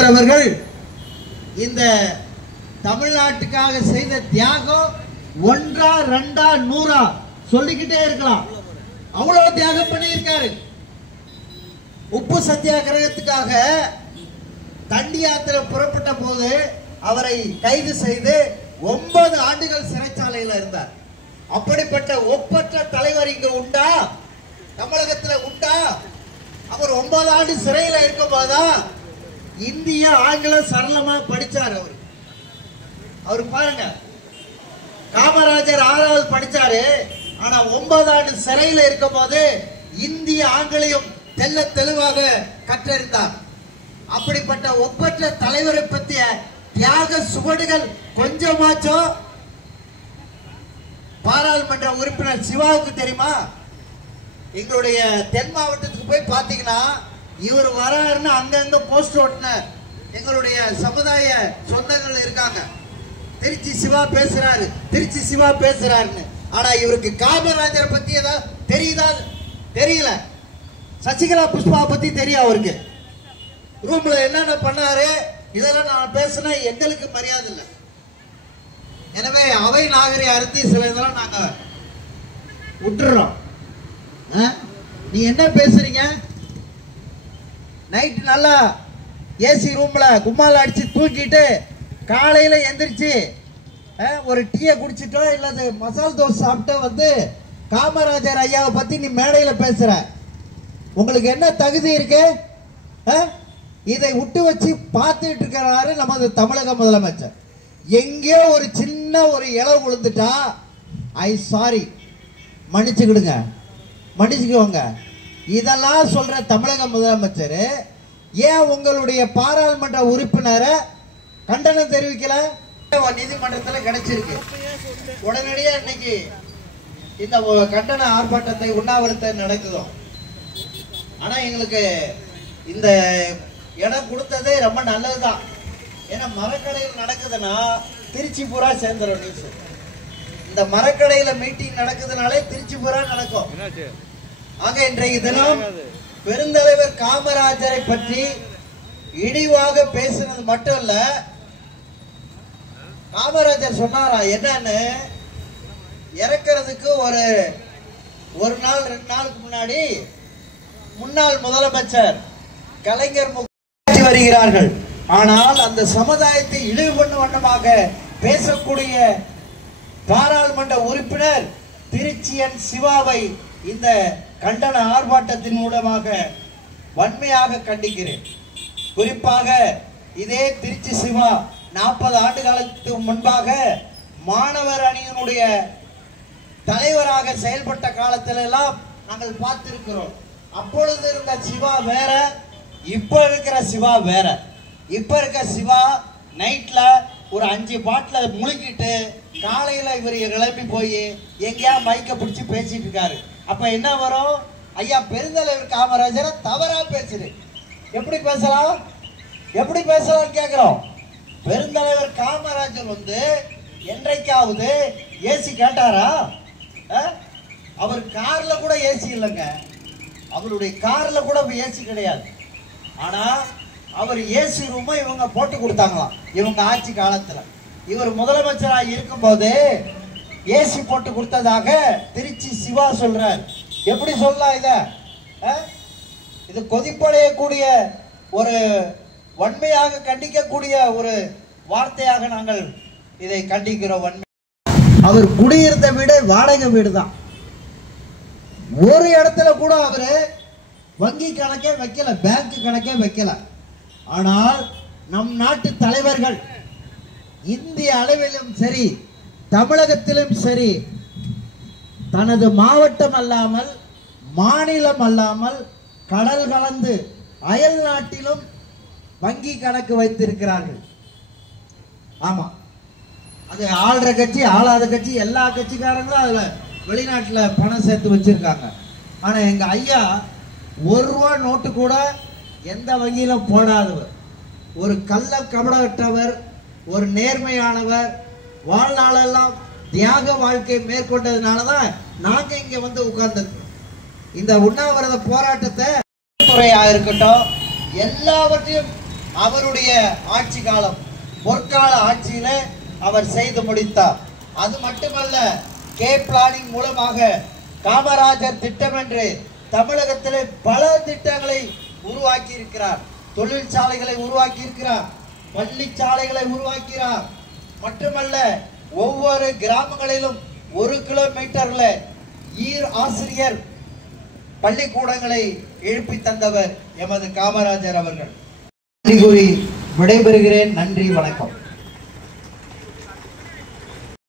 காமராஜர் அவர்கள் இந்த தமிழ்நாட்டுக்காக செய்த தியாகம் 1 2 100 சொல்லிக்கிட்டே இருக்கலாம். அவ்வளவு தியாகம் பண்ணியிருக்காரு. உப்பு சத்தியாகிரகத்துக்காக தண்டி யாத்திரை புறப்பட்ட போது அவரை கைது செய்து 9 ஆண்டுகள் சிறைச்சாலையில் இருந்தார். அப்படிப்பட்ட ஒப்பற்ற தலைவர் இங்க உண்டா? தமிழகத்தில் உண்டா? அவர் 9 ஆண்டு சிறையில் இருக்கும் போதுதான் இந்திய ஆங்கிலம் சரளமா படிச்சார். அவர் பாருங்க, காமராஜர் 6வது படிச்சாரு. ஆனா 9 ஆண்டு சிறையில் இருக்கும் போது இந்திய ஆங்கிலம் தெல்ல தெளிவாக கற்றறிந்தார். அப்படிப்பட்ட ஒப்பற்ற தலைவரை பற்றிய தியாக சுவடுகள் கொஞ்சமாச்சும் பாராளுமன்ற உறுப்பினர் சிவாவுக்கு தெரியுமா? எங்களுடைய தென் மாவட்டத்துக்கு போய் பாத்தீங்கன்னா இவர் வராருன்னு அங்கங்க போஸ்ட் ஓட்டின எங்களுடைய சமுதாய சொந்தங்கள் இருக்காங்க. திருச்சி சிவா பேசுறாரு, திருச்சி சிவா பேசுறாருன்னு. ஆனா இவருக்கு காமராஜர் பத்தி ஏதாவது தெரியுதா? தெரியல. சசிகலா புஷ்பா பத்தி தெரியும் அவருக்கு. ரூம்ல என்னென்ன பண்ணாரு இதெல்லாம் நான் பேசினா எங்களுக்கு மரியாதை இல்லை. எனவே அவை நாகரி அறுத்தி சில இதெல்லாம் நாங்க விட்டுறோம். நீ என்ன பேசுறீங்க? நைட்டு நல்லா ஏசி ரூம்ல கும்மால அடிச்சு தூக்கிட்டு காலையில எந்திரிச்சு ஒரு டீயை குடிச்சிட்டோ இல்லது மசால் தோசை சாப்பிட்டோ வந்து காமராஜர் ஐயாவை பத்தி நீ மேடையில பேசுற. உங்களுக்கு என்ன தகுதி இருக்கு? இதை விட்டு வச்சு பார்த்துட்டு இருக்கிறாரு நமது தமிழக முதலமைச்சர். எங்கேயோ ஒரு சின்ன ஒரு இளவு விழுந்துட்டா ஐ சாரி, மன்னிச்சுக்கிடுங்க, மன்னிச்சுக்கோங்க. இதெல்லாம் சொல்ற தமிழக முதலமைச்சர் ஏன் உங்களுடைய பாராளுமன்ற உறுப்பினரை கண்டனம் தெரிவிக்கல? நீதிமன்றத்தில் கிடைச்சிருக்கு. உடனடியாக இன்னைக்கு இந்த கண்டன ஆர்ப்பாட்டத்தை உண்ணாவிரத்தை நடக்குதோ. ஆனா எங்களுக்கு இந்த இடம் கொடுத்ததே ரொம்ப நல்லதுதான். ஏன்னா மரக்கடையில் நடக்குதுன்னா திருச்சி பூரா சேர்ந்துடும் நியூஸ். இந்த மரக்கடையில மீட்டிங் நடக்குதுனாலே திருச்சி பூரா நடக்கும். ஆக இன்றைய தினம் பெருந்தலைவர் காமராஜரை பற்றி இழிவாக பேசினது மட்டும் இல்ல, காமராஜர் சொன்னாரா என்னன்னு, இறக்கிறதுக்கு ஒரு நாள் 2 நாளுக்கு முன்னாடி முன்னாள் முதலமைச்சர் கலைஞர் வருகிறார்கள். ஆனால் அந்த சமுதாயத்தை இழிவு பண்ணும் வண்ணமாக பேசக்கூடிய பாராளுமன்ற உறுப்பினர் திருச்சியன் சிவாவை இந்த கண்டன ஆர்ப்பாட்டத்தின் மூலமாக வன்மையாக கண்டிக்கிறேன். குறிப்பாக இதே திருச்சி சிவா 40 ஆண்டு காலத்துக்கு முன்பாக மாணவர் அணியினுடைய தலைவராக செயல்பட்ட காலத்தில் எல்லாம் நாங்கள் பார்த்திருக்கிறோம். அப்பொழுது இருந்த சிவா வேற, இப்ப இருக்கிற சிவா வேற. இப்ப இருக்க சிவா நைட்ல ஒரு 5 பாட்டில் முழுக்கிட்டு காலையில இவர் கிளம்பி போய் எங்கேயா மைக்க பிடிச்சி பேசிட்டு இருக்காரு. அப்ப என்ன வரும்? ஐயா பெருந்தலைவர் காமராஜரை தவறா பேசுது. எப்படி பேசலாம்? எப்படி பேசலாம் கேட்கிறோம். பெருந்தலைவர் காமராஜர் வந்து என்றைக்காவது ஏசி கேட்டாரா? அவர் கார்ல கூட ஏசி இல்லைங்க. அவருடைய கார்ல கூட ஏசி கிடையாது. ஆனா அவர் ஏசி ரூமை இவங்க போட்டு கொடுத்தாங்களாம் இவங்க ஆட்சி காலத்துல. இவர் முதலமைச்சராக இருக்கும் போது ஏசி போட்டு கொடுத்ததாக திருச்சி சிவா சொல்றார். எப்படி சொல்லலாம் இத? இது கொதிப்படையக்கூடிய ஒரு வன்மையாக கண்டிக்கக்கூடிய ஒரு வார்த்தையாக நாங்கள் இதை கண்டிக்கிறோம். வன்மை. அவர் குடியிருந்த வீடு வாடகை வீடு தான். ஒரு இடத்துல கூட அவரு வங்கி கணக்கே வைக்கல, பேங்க் கணக்கே வைக்கல. ஆனால் நம் நாட்டு தலைவர்கள் இந்திய அளவிலும் சரி தமிழகத்திலும் சரி தனது மாவட்டம் அல்லாமல் மாநிலம் அல்லாமல் கடல் கலந்து அயல் நாட்டிலும் வங்கி கணக்கு வைத்திருக்கிறார்கள். ஆமா, அது ஆள்ற கட்சி ஆளாத கட்சி எல்லா கட்சிக்காரங்களும் அதுல வெளிநாட்டில் பணம் சேர்த்து வச்சிருக்காங்க. ஆனா எங்க ஐயா 1 ரூபா நோட்டு கூட எந்த வங்கியிலும் போடாதவர், ஒரு கள்ள கபடற்றவர், ஒரு நேர்மையானவர், வாழ்நாளெல்லாம் தியாக வாழ்க்கை மேற்கொண்டதுனாலதான் நாங்க இங்க வந்து உட்கார்ந்துருக்கோம். இந்த உண்ணாவிரத போராட்டத்தை துறையாக இருக்கட்டும் எல்லாவற்றையும் அவருடைய ஆட்சி காலம் பொற்கால ஆட்சியில அவர் செய்து முடித்தார். அது மட்டுமல்ல, கே பிளானிங் மூலமாக காமராஜர் திட்டம் என்று தமிழகத்திலே பல திட்டங்களை உருவாக்கி இருக்கிறார். தொழிற்சாலைகளை உருவாக்கி இருக்கிறார், பள்ளி சாலைகளை உருவாக்கிறார். மட்டுமல்ல, ஒவ்வொரு கிராமங்களிலும் 1 கிலோமீட்டர்ல ஆசிரியர் பள்ளிக்கூடங்களை எழுப்பி தந்தவர் எமது காமராஜர் அவர்கள். நன்றி கூறி விடைபெறுகிறேன். நன்றி, வணக்கம்.